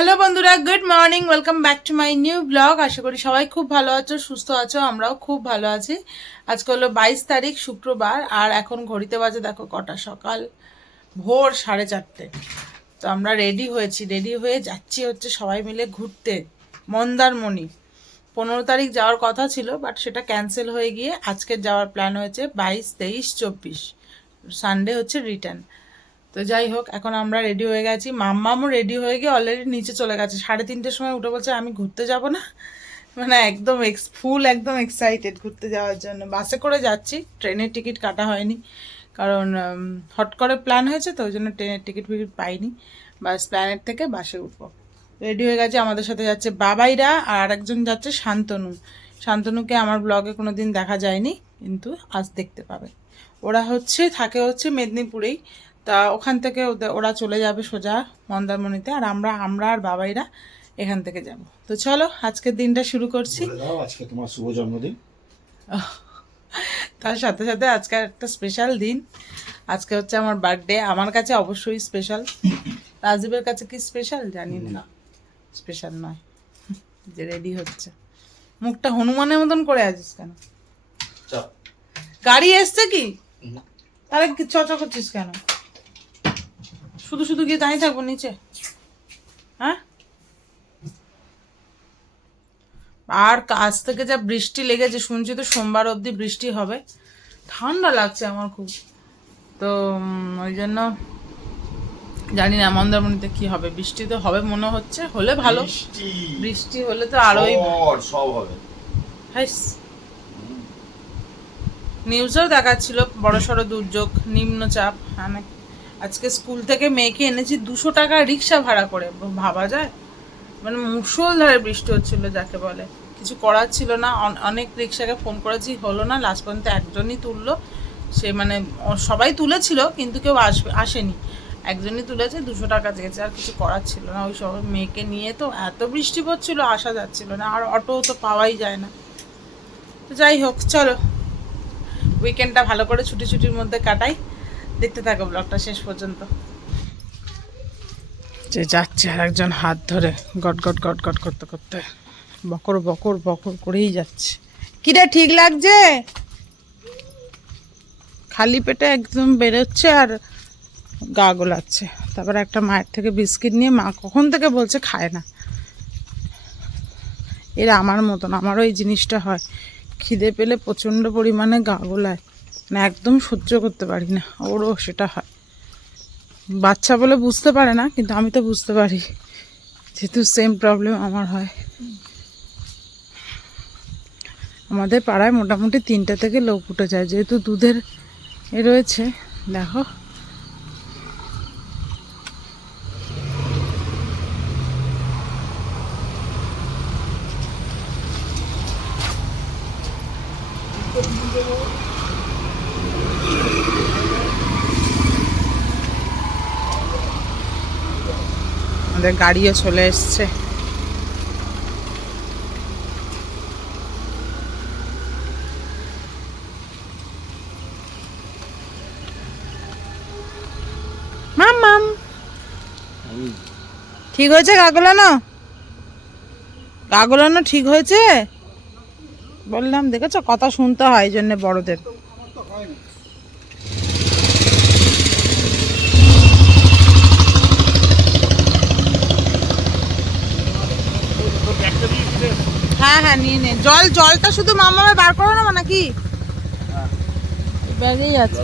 Hello বন্ধুরা, good morning, welcome back to my new blog. আশা করি সবাই খুব ভালো আছো, সুস্থ আছো। আমরাও খুব ভালো আছি। আজকে হলো 22 তারিখ, শুক্রবার। আর এখন ঘড়িতে বাজে দেখো কটা, সকাল ভোর 4:30। তো আমরা রেডি হয়েছি, রেডি হয়ে যাচ্ছি হচ্ছে সবাই মিলে ঘুরতে মন্দারমণি। 15 তারিখ যাওয়ার কথা ছিল, বাট সেটা ক্যান্সেল হয়ে গিয়ে আজকে যাওয়ার প্ল্যান হয়েছে 22, 23, 24। সানডে হচ্ছে রিটার্ন। তো যাই হোক, এখন আমরা রেডি হয়ে গেছি। মাম্মামও রেডি হয়ে গিয়ে অলরেডি নিচে চলে গেছে। 3:30টার সময় উঠে বলছে আমি ঘুরতে যাব না। মানে একদম ফুল একদম এক্সাইটেড ঘুরতে যাওয়ার জন্য। বাসে করে যাচ্ছি, ট্রেনের টিকিট কাটা হয়নি, কারণ হট করে প্ল্যান হয়েছে, তো ওই জন্য ট্রেনের টিকিট ফিকিট পাইনি। বাস প্ল্যানের থেকে বাসে উঠবো। রেডি হয়ে গেছে। আমাদের সাথে যাচ্ছে বাবাইরা, আর একজন যাচ্ছে শান্তনু। শান্তনুকে আমার ব্লগে কোনো দিন দেখা যায়নি, কিন্তু আজ দেখতে পাবে। ওরা থাকে মেদিনীপুরেই। তা ওখান থেকে ওরা চলে যাবে সোজা মন্দারমণিতে, আর আমরা আর বাবাইরা এখান থেকে যাব। তো চলো আজকের দিনটা শুরু করছি। আজকে তোমার শুভ জন্মদিন। তার সাথে সাথে আজকে একটা স্পেশাল দিন। আজকে হচ্ছে আমার বার্থডে। আমার কাছে অবশ্যই স্পেশাল। রাজীবের কাছে কি স্পেশাল জানি না। স্পেশাল নয়। যে রেডি হচ্ছে, মুখটা হনুমানের মতন করে আছিস কেন? গাড়ি এসছে কি? তাহলে চচা করছিস কেন? শুধু শুধু গিয়ে দাঁড়িয়ে থাকবো নিচে? হ্যাঁ, আর কাজ থেকে যা বৃষ্টি লেগেছে, শুনছি তো সোমবার অবধি বৃষ্টি হবে। ঠান্ডা লাগছে আমার খুব। তো ওই জন্য জানি না মন্দারমণিতে কি হবে। বৃষ্টি তো হবে মনে হচ্ছে, হলে ভালো। বৃষ্টি হলে তো আরোই সব হবে। নিউজেও দেখাচ্ছিল বড়সড় দুর্যোগ, নিম্নচাপ। হ্যাঁ, আজকে স্কুল থেকে মেয়েকে এনেছি 200 টাকা রিক্সা ভাড়া করে। ভাবা যায়? মানে মুষলধারে বৃষ্টি হচ্ছিল, যাকে বলে। কিছু করার ছিল না। অনেক রিক্সাকে ফোন করেছি, হলো না। লাস্ট পর্যন্ত একজনই তুললো। সে মানে সবাই তুলেছিল, কিন্তু কেউ আসেনি। একজনই তুলেছে, 200 টাকা চেয়েছে। আর কিছু করার ছিল না। ওই সব মেয়েকে নিয়ে তো এত বৃষ্টি পড়ছিল, আসা যাচ্ছিল না। আর অটো তো পাওয়াই যায় না। তো যাই হোক, চলো উইকেন্ডটা ভালো করে ছুটির মধ্যে কাটাই। দেখতে থাকো ব্লগটা শেষ পর্যন্ত। যে যাচ্ছে আর একজন হাত ধরে গট গট গট গট করতে করতে বকর বকর বকর করেই যাচ্ছে। কিরে, ঠিক লাগছে? খালি পেটে একদম বেরোচ্ছে আর গা গোলাচ্ছে। তারপর একটা মায়ের থেকে বিস্কিট নিয়ে, মা কখন থেকে বলছে খায় না। এরা আমার মতন, আমারও এই জিনিসটা হয়। খিদে পেলে প্রচণ্ড পরিমাণে গা গোলায়, মানে একদম সহ্য করতে পারি না। ওরও সেটা হয়। বাচ্চা বলে বুঝতে পারে না, কিন্তু আমি তো বুঝতে পারি, যেহেতু সেম প্রবলেম আমার হয়। আমাদের পাড়ায় মোটামুটি 3টে থেকে লোক উঠে যায়, যেহেতু দুধের এ রয়েছে। দেখো আমাদের গাড়িও চলে এসছে। মাম ঠিক হয়েছে? গা গোলানো ঠিক হয়েছে বললাম। দেখেছো, কথা শুনতে হয় এই জন্য বড়দের। হ্যাঁ হ্যাঁ, নিয়ে নে। জলটা শুধু মামামে বার করে নেবো নাকি? ব্যাগেই আছে।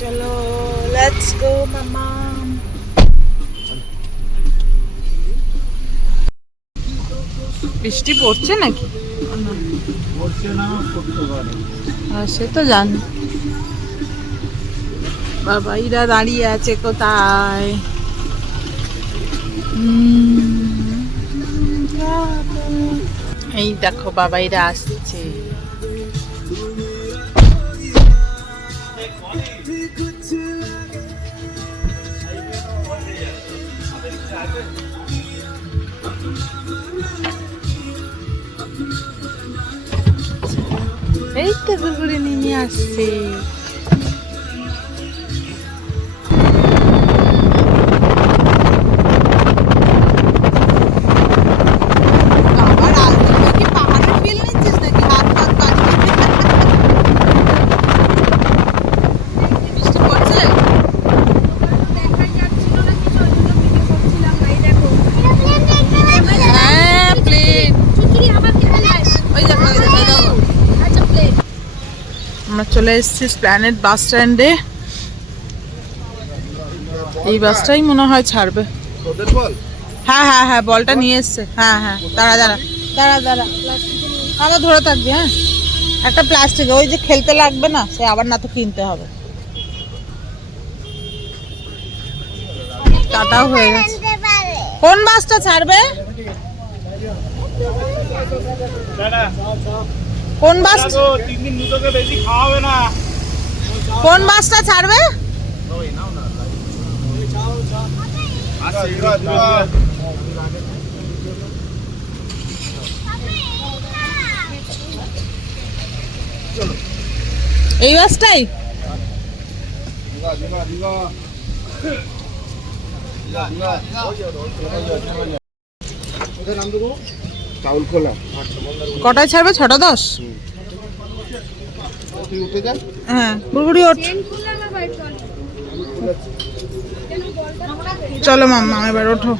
চলো লেটস গো মামা। বৃষ্টি পড়ছে নাকি? সে তো জানি। বাবাইরা দাঁড়িয়ে আছে কোথায়? এই দেখো বাবাইরা আসছে। গুড়গুড়ি নিয়ে আসছে। আমরা চলে এসেছি স্প্ল্যানেড বাস স্ট্যান্ডে। এই বাসটাই মনে হয় ছাড়বে। হ্যাঁ হ্যাঁ হ্যাঁ, বলটা নিয়ে এসছে। হ্যাঁ হ্যাঁ, দাঁড়া দাঁড়া দাঁড়া দাঁড়া, আমার ধরে থাকবি। হ্যাঁ, একটা প্লাস্টিক, ওই যে খেলতে লাগবে না, সে আবার না তো কিনতে হবে। টাটাও হয়ে গেছে। কোন বাসটা ছাড়বে? কোন বাস? কোন বাসটা ছাড়বে? এই বাসটাই। কটায় ছাড়বে? 6:10। হ্যাঁ, গুড়গুড়ি ওঠ। চলো মাম্মা, এবার ওঠো।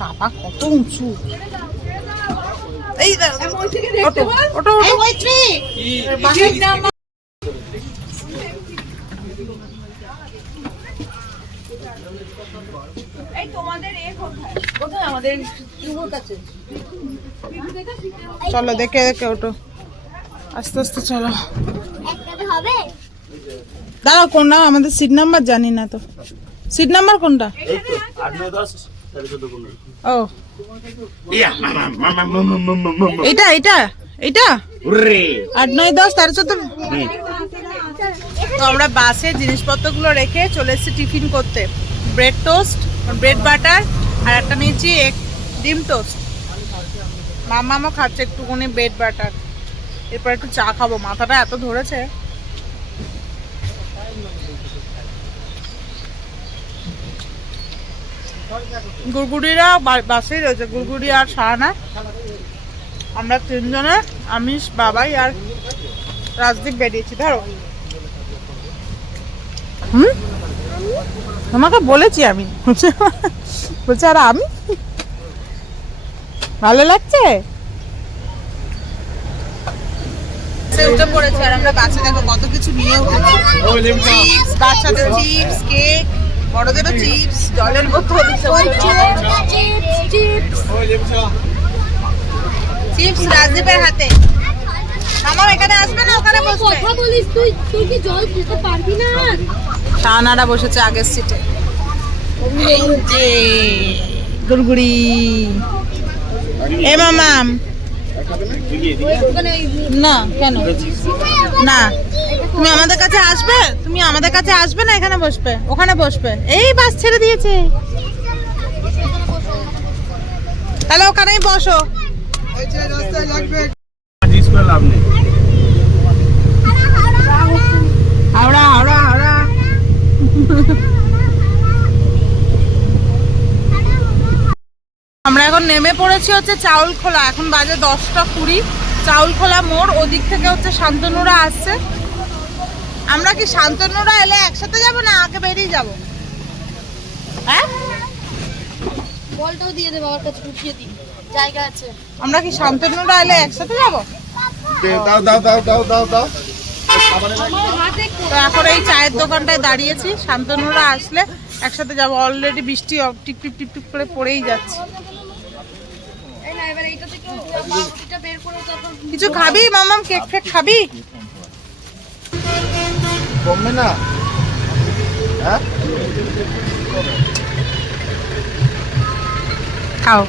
বাবা কত উঁচু! এই ওঠো ওঠো ওঠো। চলো দেখে দেখে ওঠো, আস্তে আস্তে চলো। দাঁড়াও, কোনটা আমাদের সিট নাম্বার জানি না তো। সিট নাম্বার কোনটা? ও এইটা এইটা এইটা 8, 9, 10, 13, 14। তো আমরা বাসে জিনিসপত্রগুলো রেখে চলে এসেছি টিফিন করতে। ব্রেড টোস্ট, ব্রেড বাটার, আর একটা নিয়েছি এক ডিম টোস্ট। মামা খাচ্ছে একটুখানি ব্রেড বাটার। এরপর একটু চা খাবো, মাথাটা এত ধরেছে। গুড়গুড়িরা বাসেই রয়েছে, গুড়গুড়ি আর শাহানা। আমরা তিনজনে, আমিষ, বাবাই আর রাজদীপ বেরিয়েছি। ধরো, তোমাকে বলেছি আমি। বলছে আর আমি, ভালো লাগছে। উঠে পড়েছে আর আমরা বাচ্চা দেখো কত কিছু নিয়ে উঠেছি। চিপস, বাচ্চাদের চিপস, কেক, বড়দেরও চিপস, জলের বোতল, চিপস রাজদীপের হাতে। মামা এখানে আসবে না, ওখানে বসবে। কথা বলিস তুই, তুই কি জল খেতে পারবি না? শাহানারা বসেছে আগের সিটে। গুড়গুড়ি এ মামাম। না কেন না, তুমি আমাদের কাছে আসবে? তুমি আমাদের কাছে আসবে না, এখানে বসবে, ওখানে বসবে। এই বাস ছেড়ে দিয়েছে, তাহলে ওখানেই বসো। হাওড়া হাওড়া হাওড়া। আমরা এখন নেমে পড়েছি হচ্ছে চাউলখোলা। এখন বাজে 10:20। চাউলখোলা মোড়, ওদিক থেকে হচ্ছে শান্তনুরা আসছে। আমরা কি শান্তনুরা এলে একসাথে যাব না আগে বেরিয়ে যাব? হ্যাঁ, বলটাও দিয়ে দে, বাবার কাছে ঢুকিয়ে দিই, জায়গা আছে। আমরা কি শান্তনুরা এলে একসাথে যাব? দাও দাও দাও দাও দাও দাও। তো এখন এই চায়ের দোকানটায় দাঁড়িয়েছি, শান্তনুরা আসলে একসাথে যাব। অলরেডি বৃষ্টি টিপ টিপ টিপ টিপ করে পড়েই যাচ্ছে। কিছু খাবি মামাম? কেক ফেক খাবি? কমবে না? হ্যাঁ, খাও।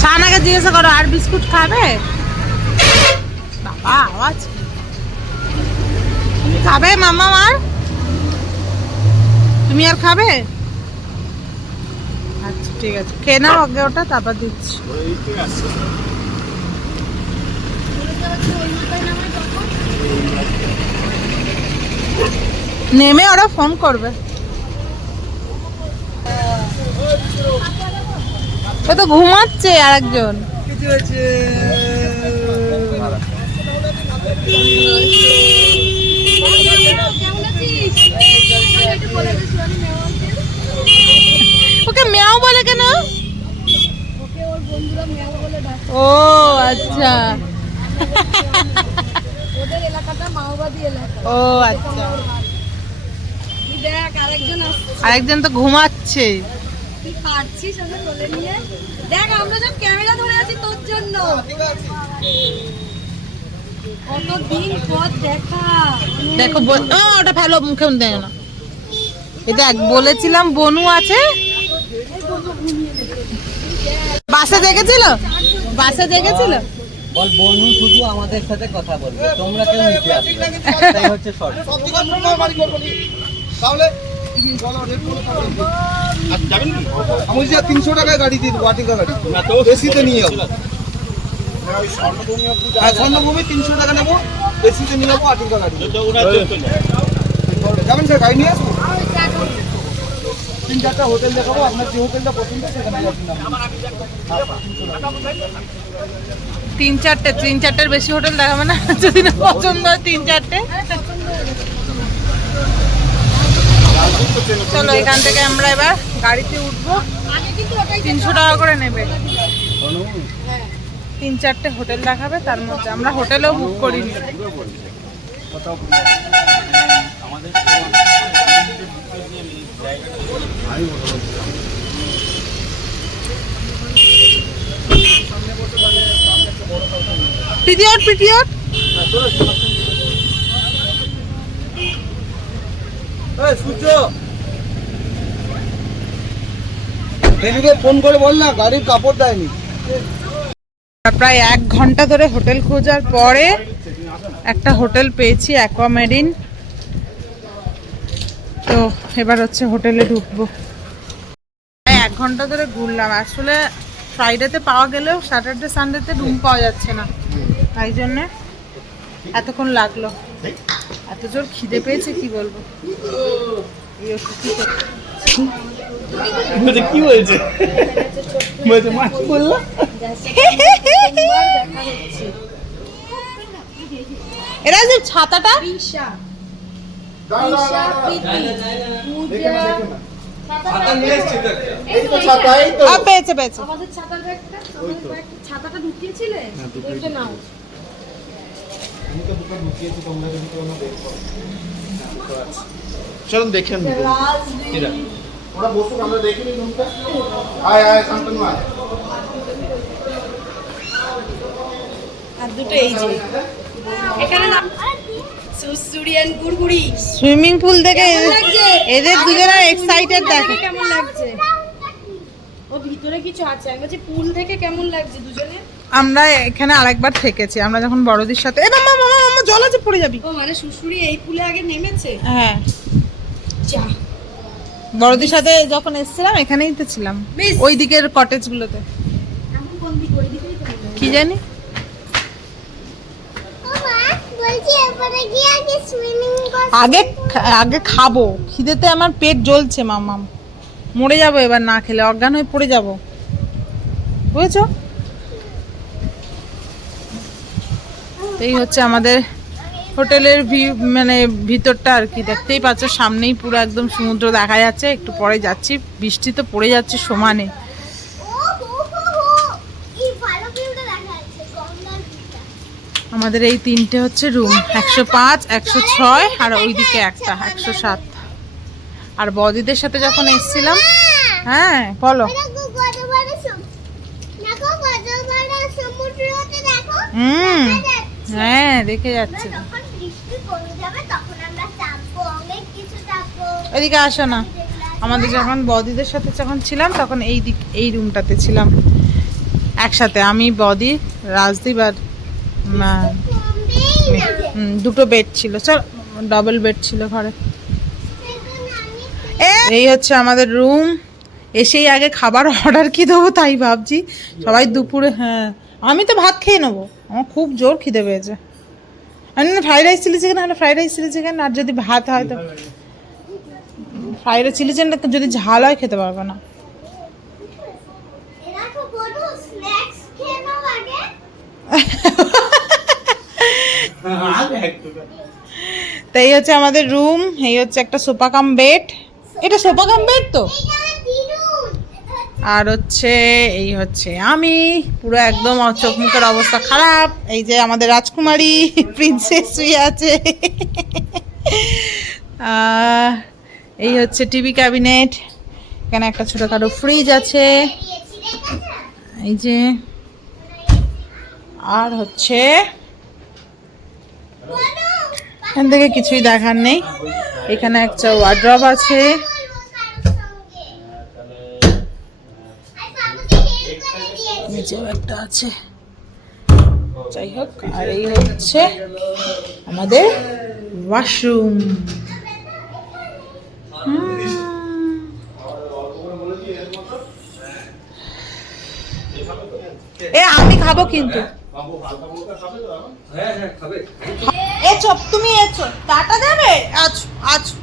শাহানাকে জিজ্ঞাসা করো আর বিস্কুট খাবে? আওয়াজ কি? খাবে মামা আর তুমি আর খাবে? আচ্ছা ঠিক আছে, খেয়ে নাও আগে ওটা, তারপর দিচ্ছি। নেমে ওরা ফোন করবে। ও তো ঘুমাচ্ছে আরেকজন। ওকে মেয়াও বলে কেন? ও আচ্ছা, ওদের এলাকাটা মাওবাদী এলাকা। ও আচ্ছা। দেখ আরেকজন আসছে, আরেকজন তো ঘুমাচ্ছে। তুই পারছিস ওকে কোলে নিয়ে? দেখ আমরা সব ক্যামেরা ধরে আছি তোর জন্য। কতদিন পর দেখা। দেখো ওটা ফেলো, মুখে দেয় না। এই দেখ বলেছিলাম বনু আছে। বাসে দেখেছিল, বাসে দেখেছিল। বল বনু শুধু আমাদের সাথে কথা বলবে, তোমরা কেউ নিচে আসবে, এটাই হচ্ছে শর্ত। তাহলে তুমি বলো রেট বলো যাবেন কি? আমি যে 300 টাকায় গাড়ি দিয়ে দেবো, আটিকা গাড়ি না তো এসিতে নিয়ে যাবো। হ্যাঁ স্বর্ণভূমি 300 টাকা নেবো, এসিতে নিয়ে যাবো, আটিকা গাড়ি যাবেন স্যার, গাড়ি নিয়ে আসবো। 3-4টা হোটেল দেখাবো, আপনার যে হোটেলটা পছন্দ সেখানে যাবেন। 3-4টের বেশি হোটেল দেখাবে না, যদি না পছন্দ হয় 3-4টে। চলো এখান থেকে আমরা এবার গাড়িতে উঠবো। 300 টাকা করে নেবে, 3-4টে হোটেল দেখাবে, তার মধ্যে আমরা হোটেলেও বুক করিনি। পিটিওট পিটিওট সূর্য রেলুকে ফোন করে বল না, গাড়ির কাপড় দেয়নি। প্রায় 1 ঘন্টা ধরে হোটেল খোঁজার পরে একটা হোটেল পেয়েছি, অ্যাকোয়ামেরিন। তো এবার হচ্ছে হোটেলে ঢুকবো। 1 ঘন্টা ধরে ঘুরলাম, আসলে ফ্রাইডেতে পাওয়া গেলেও স্যাটারডে সানডেতে রুম পাওয়া যাচ্ছে না, তাই জন্যে এতক্ষণ লাগলো। এত জোর খিদে পেয়েছে কি বলবো। এই ওষুধটি কি হয়েছে? মাছ বললো এরা যে ছাতাটা ঈশা, পেয়েছে পেয়েছে। আমাদের ছাতার ব্যাগটা, আমাদের ব্যাগটা, ছাতাটা ঢুকিয়েছিলে? ওইটা নাও। চলুন দেখেন ওরা বসুক, আমরা দেখে নিই রুমটা। আয় আয় শান্তনু আয়। আর দুটো এই যে এখানে না সুসুরিয়ান গুড়গুড়ি। সুইমিং পুল দেখে কেমন লাগছে? এদের দুজনের এক্সাইটেড দেখে। কেমন লাগছে? ও ভিতরে কিছু আছে, আমি বলছি পুল থেকে কেমন লাগছে দুজনে? আমরা এখানে আরেকবার থেকেছি, আমরা যখন বড়দির সাথে। এ মামা মামা মামা জল আছে, পড়ে যাবি। ও মানে সুসুরি এই পুলে আগে নেমেছে? হ্যাঁ, যা বড়দির সাথে যখন এসেছিলাম এখানেই তো ছিলাম, বেশ। ওই দিকের কটেজগুলোতে। এখন কোন দিক, ওই দিকেই তো মনে হয়। কি জানি। আগে আগে খাবো, খিদেতে আমার পেট জ্বলছে মামাম, মরে যাবো এবার না খেলে, অজ্ঞান হয়ে পড়ে যাবো, বুঝেছো? এই হচ্ছে আমাদের হোটেলের ভিউ, মানে ভিতরটা আর কি, দেখতেই পাচ্ছ সামনেই পুরো একদম সমুদ্র দেখা যাচ্ছে। একটু পরে যাচ্ছি, বৃষ্টি তো পড়ে যাচ্ছে সমানে। আমাদের এই 3টে হচ্ছে রুম, 105, 106 আর ওইদিকে একটা 107। আর বদিদের সাথে যখন এসেছিলাম, হ্যাঁ বলো। হ্যাঁ দেখে যাচ্ছে। এদিকে আসো না, আমাদের যখন বদিদের সাথে যখন ছিলাম তখন এই রুমটাতে ছিলাম একসাথে, আমি, বদি, রাজদীপ আর দুটো বেড ছিল, চল ডাবল বেড ছিল ঘরে। এই হচ্ছে আমাদের রুম। এসেই আগে খাবার অর্ডার কি দেবো তাই ভাবছি। সবাই দুপুরে, হ্যাঁ আমি তো ভাত খেয়ে নেবো, আমার খুব জোর খিদে পেয়েছে। আমি ফ্রাইড রাইস চিলি চিকেন হলে ফ্রাইড রাইস চিলি চিকেন, আর যদি ভাত হয় তো ফ্রাইড রাইস চিলি চিকেনটা যদি ঝাল হয় খেতে পারবো না। তো এই হচ্ছে আমাদের রুম, এই হচ্ছে একটা সোফা কাম বেড। এটা সোফা কাম বেড তো। আর হচ্ছে এই হচ্ছে আমি পুরো একদম চোখ মুখের অবস্থা খারাপ। এই যে আমাদের রাজকুমারী প্রিন্সেস শুয়ে আছে। এই হচ্ছে টিভি ক্যাবিনেট, এখানে একটা ছোটখাটো ফ্রিজ আছে এই যে। আর হচ্ছে এখান থেকে কিছুই দেখার নেই। এখানে একটা ওয়ার্ড্রব আছে, নিচেও একটা আছে, যাই হোক। আর এই হচ্ছে আমাদের ওয়াশরুম। এ আমি খাবো কিন্তু। এছো তুমি, এছো টাটা দেবে। আচ্ছা আচ্ছা,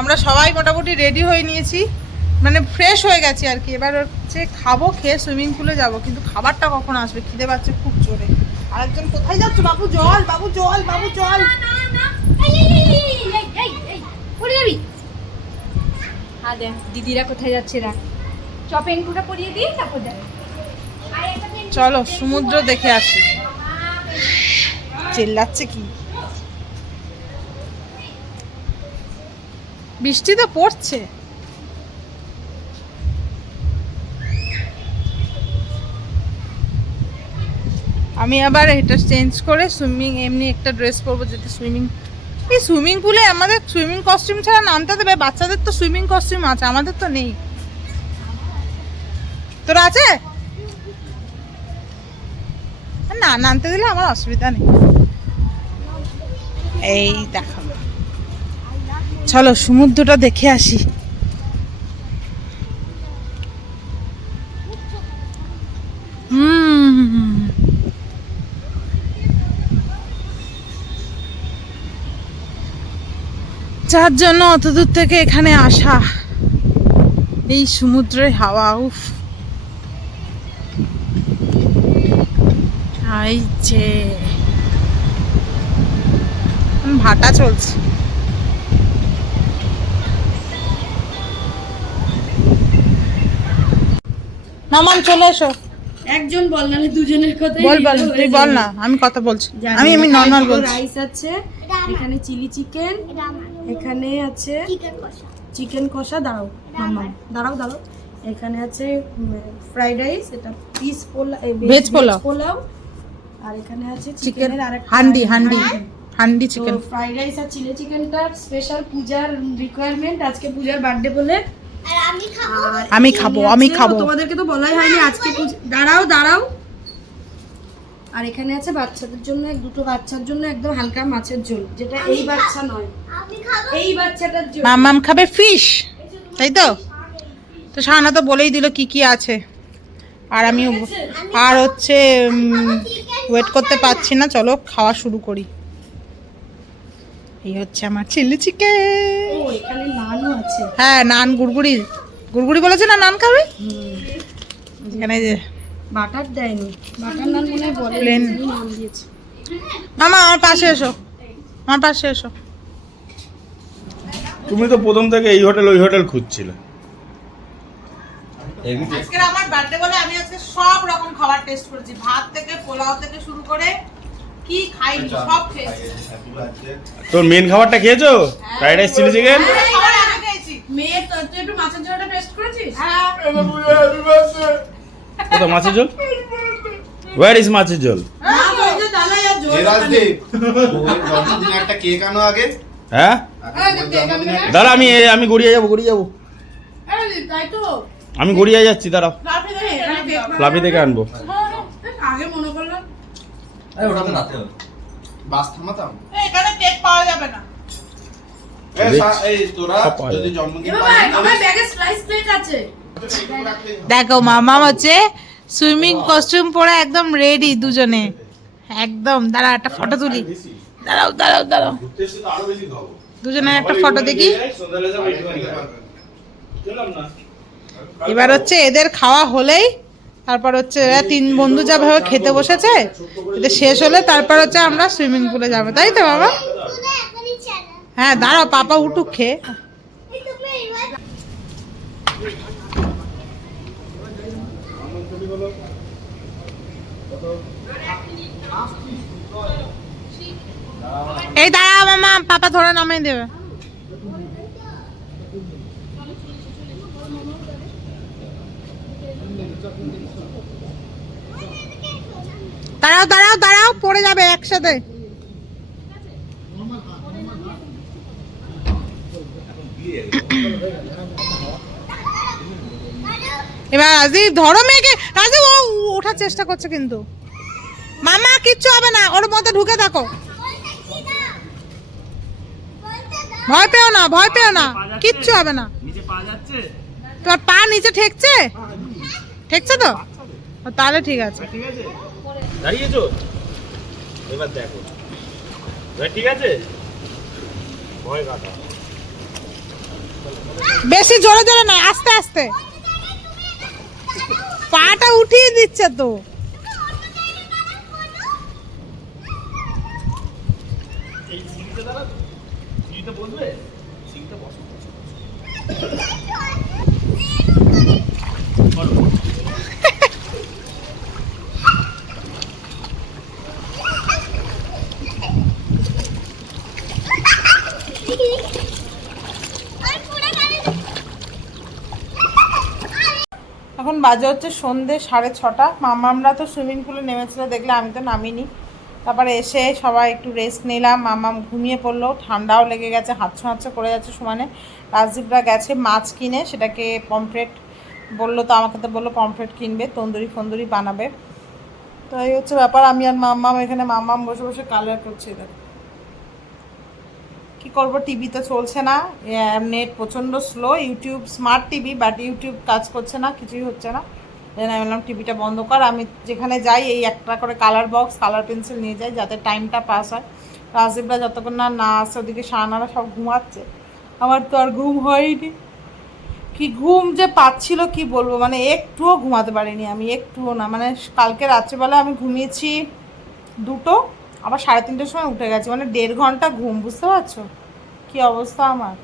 আমরা সবাই মোটামুটি রেডি হয়ে নিয়েছি, মানে ফ্রেশ হয়ে গেছি আর কি। এবার হচ্ছে খাবো, খেয়ে সুইমিং পুলে যাব, কিন্তু খাবারটা কখন আসবে খিদে পাচ্ছে খুব জোরে। আরেকজন কোথায় যাচ্ছে? বাবু জল, বাবু জল, বাবু জল। দিদিরা কোথায় যাচ্ছে রাখ, চপেনগুলো পরিয়ে দিই তারপর যাবে। চলো সমুদ্র দেখে আসি। চিল্লাচ্ছে কি? বৃষ্টি তো পড়ছে। আমি আবার এটা চেঞ্জ করে সুইমিং এমনি একটা ড্রেস পরবো, যেটা সুইমিং। এই সুইমিং পুলে আমাদের সুইমিং কস্টিউম ছাড়া নামতে দেবে? বাচ্চাদের তো সুইমিং কস্টিউম আছে, আমাদের তো নেই। তোর আছে? না, নামতে দিলে আমার অসুবিধা নেই। এই দেখো, চলো সমুদ্রটা দেখে আসি। যার জন্য অত দূর থেকে এখানে আসা, এই সমুদ্রের হাওয়া, উফ। এই যে ভাটা চলছে। নামান চলে এসো। একজন বল, নাহলে দুজনের কথা বল বল, তুই বল না, আমি কথা বলছি। আমি নর্মাল বলছি। রাইস আছে, এখানে চিলি চিকেন, এখানে আছে চিকেন কষা। দাঁড়াও মাম্মা, দাঁড়াও দাঁড়াও। এখানে আছে ফ্রাইড রাইস, এটা পিস পোলাও, ভেজ পোলাও, পোলাও। আর এখানে আছে চিকেনের আরেকটা হান্ডি চিকেন। ফ্রাইড রাইস আর চিলি চিকেনটা স্পেশাল পূজার রিকোয়ারমেন্ট, আজকে পূজার বার্থডে বলে। আমি খাবো। তোমাদেরকে তো বলাই হয়নি আজকে। দাঁড়াও দাঁড়াও। আর এখানে আছে বাচ্চাদের জন্য, দুটো বাচ্চার জন্য একদম হালকা মাছের ঝোল, যেটা এই বাচ্চা নয়, এই বাচ্চাটার জন্য। মামাম খাবে ফিশ, তাই তো? তো সানা তো বলেই দিল কি কি আছে। আর আমি আর হচ্ছে ওয়েট করতে পারছি না, চলো খাওয়া শুরু করি। এই হচ্ছে আমার চিলি চিকেন। ও এখানে নানও আছে। হ্যাঁ, নান গুড়গুড়ি বলেছে না, নান খাবে। এখানে যে বাটার দেয়নি, বাটার নান মনে হয় বলে প্লেন নাম দিয়েছে। মামা আমার পাশে এসো, আমার পাশে এসো। তুমি তো প্রথম থেকে এই হোটেল ওই হোটেল খুঁজছিলে। আজকে আমার বার্থডে বলে আমি আজকে সব রকম খাবার টেস্ট করেছি, ভাত থেকে পোলাও থেকে শুরু করে কি খাইনি সব খেয়েছি। তোর মেন খাবারটা খেয়েছো? Fried rice chilli chicken. খাবার আগে খেয়েছি। মেয়ে তো তুই একটু মাছের ঝোলটা টেস্ট করেছিস? হ্যাঁ, কোথায় মাছের ঝোল? ওয়্যার ইজ মাছের ঝোল? একটা কেক আনো আগে। হ্যাঁ দাঁড়া, আমি গড়িয়ে যাবো। তাই তো আমি গড়িয়ে যাচ্ছি, দাঁড়াও। ফ্লাফি থেকে আনবো। আগে মনে করলাম ওটা তো রাতে হবে। বাস থামাতাম। এখানে কেক পাওয়া যাবে না। এই তোরা যদি জন্মদিন আমার ব্যাগে স্লাইস প্লেট আছে। দেখো মামা হচ্ছে সুইমিং কস্টিউম পরে একদম রেডি দুজনে একদম। দাঁড়া একটা ফটো তুলি। দাঁড়াও দাঁড়াও দাঁড়াও, দুজনের একটা ফটো দেখি। এবার হচ্ছে এদের খাওয়া হলেই তারপর হচ্ছে এরা তিন বন্ধু যা ভাবে খেতে বসেছে, এদের শেষ হলে তারপর হচ্ছে আমরা সুইমিং পুলে যাবো, তাই তো বাবা? হ্যাঁ দাঁড়াও, পাপা উঠুক খেয়ে। এই দাঁড়াও মামা, পাপা ধরে নামিয়ে দেবে। দাঁড়াও দাঁড়াও দাঁড়াও, পড়ে যাবে একসাথে। এবার রাজীব ধরো মেয়েকে। রাজীব ও ওঠার চেষ্টা করছে কিন্তু। মামা কিচ্ছু হবে না, ওর মধ্যে ঢুকে থাকো। ভয় পেও না, ভয় পেও না, কিচ্ছু হবে না। তোমার পা নিচে ঠেকছে? ঠেকছে তো? তাহলে ঠিক আছে। দাঁড়িয়েছো? এবার দেখো। ঠিক আছে? ভয় কাটা। বেশি জোরে জোরে না, আস্তে আস্তে। পাটা উঠিয়ে দিচ্ছে তো। এই সিঁড়িতে দাঁড়া। সিঁড়িতে বসবে? সিঁড়িতে বসো। এখন বাজে হচ্ছে সন্ধে 6:30। মামামরা তো সুইমিং পুলে নেমেছিল, দেখলে আমি তো নামিনি। তারপরে এসে সবাই একটু রেস্ট নিলাম। মামাম ঘুমিয়ে পড়লো, ঠান্ডাও লেগে গেছে, হাতছো হাতছো করে যাচ্ছে সমানে। রাজদীপরা গেছে মাছ কিনে, সেটাকে পমফ্রেট বললো, তো আমাকে তো বললো পমফ্রেট কিনবে, তন্দুরি ফন্দুরি বানাবে। তো এই হচ্ছে ব্যাপার। আমি আর মাম্মাম এখানে, মাম্মাম বসে বসে কালার করছে। দেখ কি করবো, টিভি তো চলছে না, নেট প্রচণ্ড slow. YouTube smart TV, but YouTube কাজ করছে না, কিছুই হচ্ছে না। দেন আমি বললাম টিভিটা বন্ধ কর। আমি যেখানে যাই এই একটা করে কালার বক্স, কালার পেন্সিল নিয়ে যাই, যাতে টাইমটা পাস হয়। রাজদীপরা যতক্ষণ না আসে, ওদিকে শাহানারা সব ঘুমাচ্ছে, আমার তো আর ঘুম হয়নি। কি ঘুম যে পাচ্ছিল কি বলবো, মানে একটুও ঘুমাতে পারিনি আমি, একটুও না। মানে কালকে রাত্রিবেলা আমি ঘুমিয়েছি 2টো, আবার 3:30টার সময় উঠে গেছে, মানে 1.5 ঘন্টা ঘুম, বুঝতে পারছো কি অবস্থা আমার।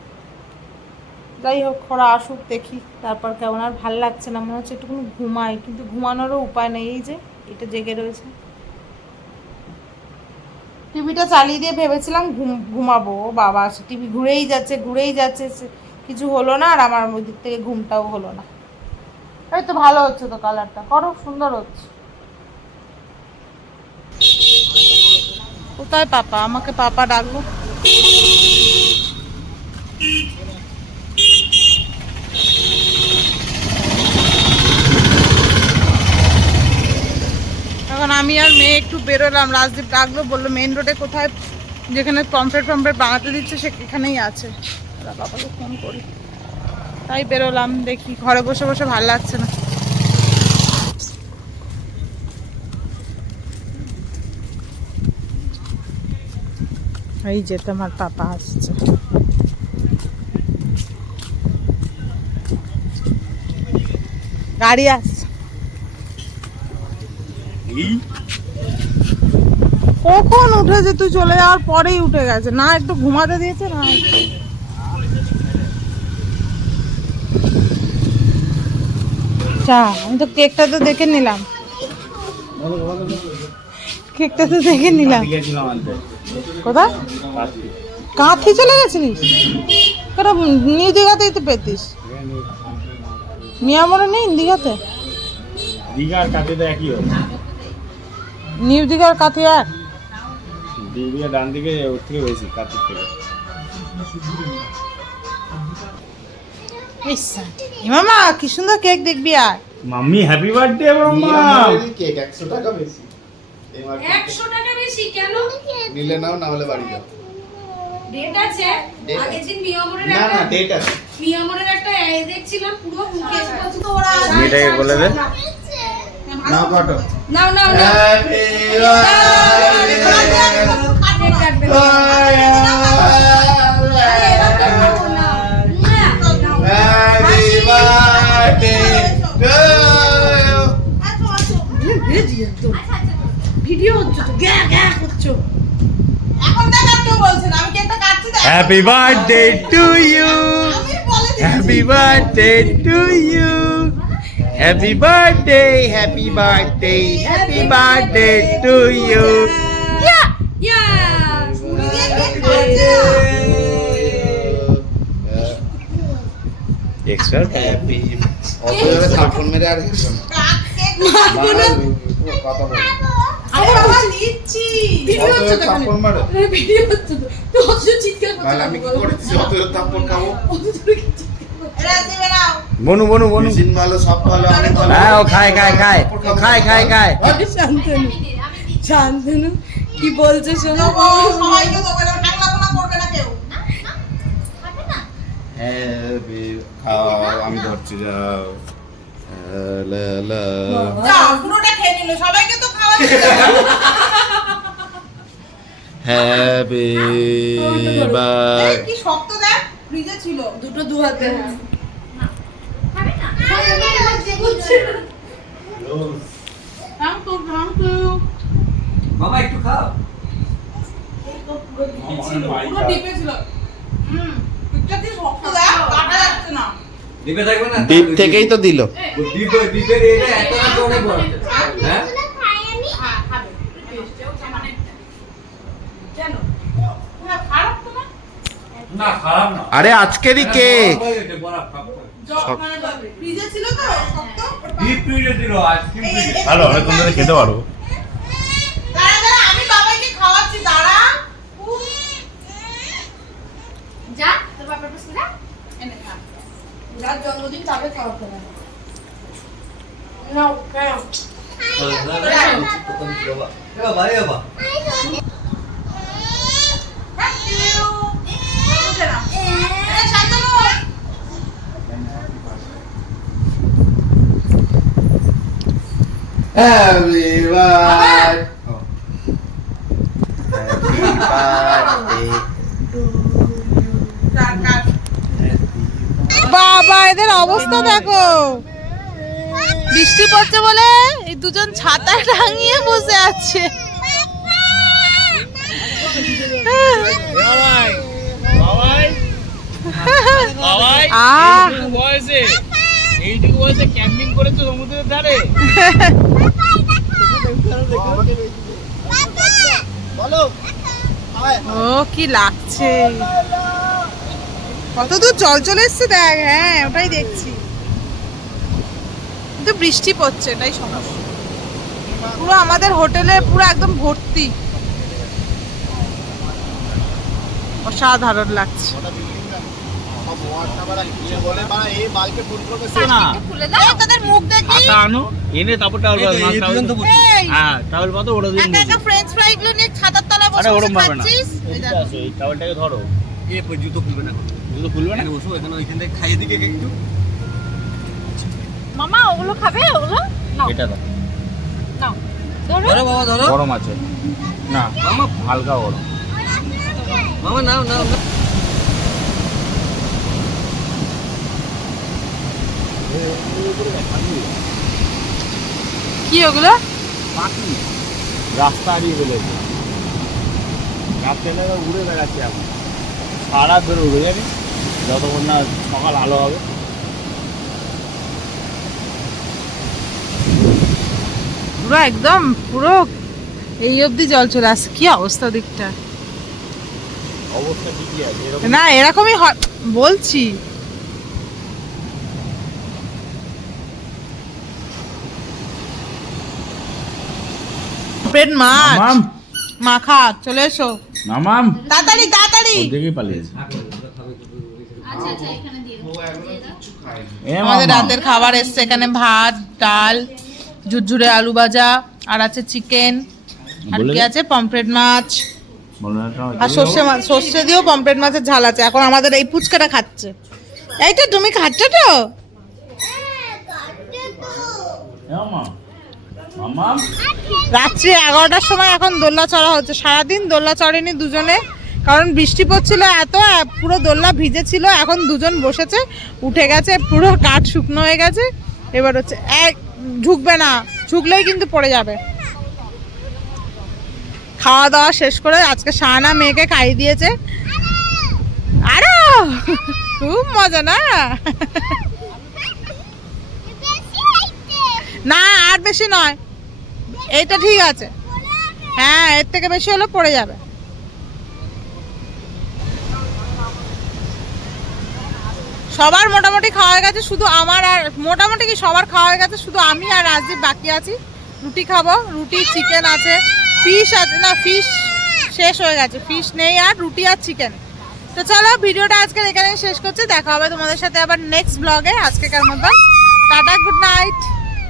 যাই হোক, ওরা আসুক দেখি তারপর কেমন। আর ভাল লাগছে না, মনে হচ্ছে একটুখানি ঘুমাই, কিন্তু ঘুমানোরও উপায় নেই। এই যে এটা জেগে রয়েছে। টিভিটা চালিয়ে দিয়ে ভেবেছিলাম ঘুমাবো, বাবা টিভি ঘুরেই যাচ্ছে ঘুরেই যাচ্ছে, কিছু হলো না। আর আমার ওই দিক থেকে ঘুমটাও হলো না। এই তো ভালো হচ্ছে তো, কালারটা করো, সুন্দর হচ্ছে। কোথায় পাপা? আমাকে পাপা ডাকবো। এখন আমি আর মেয়ে একটু বেরোলাম। রাজদীপ ডাকলো, বললো মেন রোডে কোথায় যেখানে পমফ্রেট বানাতে দিচ্ছে সেখানেই আছে। বাবাকে ফোন করি, তাই বেরোলাম। দেখি, ঘরে বসে বসে ভালো লাগছে না। এই যে তোমার পাপা আসছে। গাড়ি আসছে। কখন উঠেছে? তুই চলে যাওয়ার পরেই উঠে গেছে। না একটু ঘুমাতে দিয়েছে না। চা, আমি তো কেকটা তো দেখে নিলাম, কেকটা তো দেখে নিলাম। কোথায়? কাঁথি চলে গেছিলিস? তোরা নিউ দীঘাতেই তো পেতিস। মিয়ামরে নেই দীঘাতে? দীঘার কাছে তো একই হবে। নিউ দীঘার কাঁথি এক? দীঘা ডান দিকে, ওর থেকে বেশি, কাছের থেকে। মামা কি সুন্দর কেক দেখবি। আর mummy happy birthday mamma. Cake 100 টাকা বেশি। এই মার্কেট 100 টাকা বেশি কেন? নিলে নাও, না হলে বাড়ি যাও। ডেট আছে Date আগের দিন মিয়ামরের না একটা না, ডেট আছে। মিয়ামরের একটা দেখছিলাম পুরো মুখে বলছে তো ওরা মেয়েটাকে বলে দে। নাও কাটো। নাও নাও নাও কাটবে না। আরে এবার তো খাবো না। ভিডিও হচ্ছে তো গ্যা গ্যা করছো। এখন দেখ আর কেউ বলছে না, আমি কেকটা কাটছি দেখ। Happy birthday to you, happy birthday to you, happy birthday, happy birthday, happy birthday to you. Yeah extra happy অত জোরে থাপ্পড় মেরে আর কিছু না। কথা বল। আরে বাবা নিচ্ছি। ভিডিও অত হচ্ছে জোরে তো থাপ্পড় মারো। ভিডিও হচ্ছে তো তো অত চিৎকার করছো তাহলে আমি কি করেছি? অত জোরে থাপ্পড় খাবো? এরা দিবে নাও। বনু বনু বনু। মেশিন ভালো, সব ভালো, অনেক ভালো। হ্যাঁ ও খায় খায় খায়, ও খায় খায় খায়। শান্তনু শান্তনু কি বলছে শোনো ও সবাইকে দেবো, এরকম ঠাংলাপোনা করবে না কেউ। হ্যাপি খাও, আমি ধরছি, যাও। লা লা যা পুরোটা খেয়ে নিল, সবাইকে তো খাওয়াচ্ছি। Happy birthday. কি শক্ত দেখ, ফ্রিজে ছিল। দুটো দু হাতে থ্যাংক ইউ। মামা একটু খাও। পুরো ডিপে ছিল। পিকটা কি শক্ত দেখ, কাটা যাচ্ছে না। ডিপে থাকবে না? ডিপ থেকেই তো দিল। ডিপের এটা এতটা জোরে পড়ছে। হ্যাঁ? খারাপ তো না? না খারাপ না। আরে আজকেরই কেক। ফ্রিজে ছিল তো শক্ত। ডিপ ফ্রিজে দিল আইসক্রিম ফ্রিজে। ভালো অনেকক্ষণ ধরে খেতে পারবো। দাঁড়া দাঁড়া, আমি বাবাইকে খাওয়াচ্ছি, দাঁড়া। যা তোর বাবার পাশে যা এনে খা। যার জন্মদিন তাকে খাওয়াতে হবে নাও খাও বাবা বাবা থ্যাংক ইউ। বুঝলে না? এই Shantanu. Happy birthday. Happy birthday. Cut, cut. বাবা এদের অবস্থা দেখো, বৃষ্টি পড়ছে বলে এই দুজন ছাতা টাঙিয়ে বসে আছে। বাবাই বাবাই বাবাই আহ এইটুকু বয়সে ক্যাম্পিং করেছো সমুদ্রের ধারে। ও কি লাগছে, কত দূর জল চলে এসছে দেখ। হ্যাঁ ওটাই দেখছি, কিন্তু বৃষ্টি পড়ছে, এটাই সমস্যা। পুরো আমাদের হোটেলে পুরো একদম ভর্তি, অসাধারণ লাগছে। খুলে দাও তাদের মুখ দেখি। হাতা আনো, এনে তারপর টাওয়াল বাঁধো। এই দুজন তো বসে। এই, হ্যাঁ টাওয়াল বাঁধো, ওরা দুজন একা একা বসে। ফ্রেঞ্চ ফ্রাই গুলো নিয়ে ছাতার তলায় আরে বসে ওরম বসে পারবে না। খাচ্ছিস। এই এদিকে দেখো। আসো, এই টাওয়ালটাকে ধরো। এ জুতো খুলবে না। জুতো খুলবে না? এখানে বসো, এখানে ওইখান থেকে খাইয়ে দিকে একটু। মামা ওগুলো খাবে ওগুলো নাও এটা দাও, নাও ধরো ধরো বাবা ধরো। গরম আছে না, মামা হালকা গরম। মামা নাও নাও নাও। কি ওগুলো? পাখি রাস্তা হারিয়ে ফেলেছে, রাস্তা এলাকা উড়ে বেড়াচ্ছে এখন, সারা ধরে উড়ে যাবে যতক্ষণ না সকাল আলো হবে। পুরো একদম পুরো এই অবধি জল চলে আসছে। কি অবস্থা দিকটা, অবস্থা ঠিকই আছে, এরকম না এরকমই হয় বলছি। মাছ মামাম মাখা, চলে এসো মামাম তাড়াতাড়ি তাড়াতাড়ি। ওর দিকেই পালিয়েছে। এ আমাদের মামা, রাতের খাবার এসছে, এখানে ভাত ডাল ঝুরঝুরে আলু ভাজা আর আছে চিকেন, আর বলে কি দে। আছে পমফ্রেট মাছ বলো না, একটা আর সর্ষে দিয়েও পমফ্রেট মাছের ঝাল আছে। এখন আমাদের এই পুচকাটা খাচ্ছে। এই তো তুমি খাচ্ছ তো? হ্যাঁ, মা। মামা রাত্রি 11টার সময় এখন দোলনা চড়া হচ্ছে। সারাদিন দোলনা চড়েনি দুজনে, কারণ বৃষ্টি পড়ছিল এত, পুরো দোলনা ভিজে ছিল। এখন দুজন বসেছে, উঠে গেছে, পুরো কাঠ শুকনো হয়ে গেছে। এবার হচ্ছে এক ঝুঁকবে না, ঝুঁকলেই কিন্তু পড়ে যাবে। খাওয়া দাওয়া শেষ করে আজকে শাহানা মেয়েকে খাইয়ে দিয়েছে। আরো খুব মজা না? না আর বেশি নয়, এইটা ঠিক আছে। হ্যাঁ, এর থেকে বেশি হলে পড়ে যাবে। সবার মোটামুটি খাওয়া হয়ে গেছে, শুধু আমার আর মোটামুটি কি সবার খাওয়া হয়ে গেছে, শুধু আমি আর রাজদীপ বাকি আছি। রুটি খাবো, রুটি চিকেন আছে, ফিশ আছে না, ফিশ শেষ হয়ে গেছে, ফিশ নেই, আর রুটি আর চিকেন। তো চলো ভিডিওটা আজকের এখানে শেষ করছি। দেখা হবে তোমাদের সাথে আবার নেক্সট ব্লগে। আজকেকার মতো টাটা, গুড নাইট।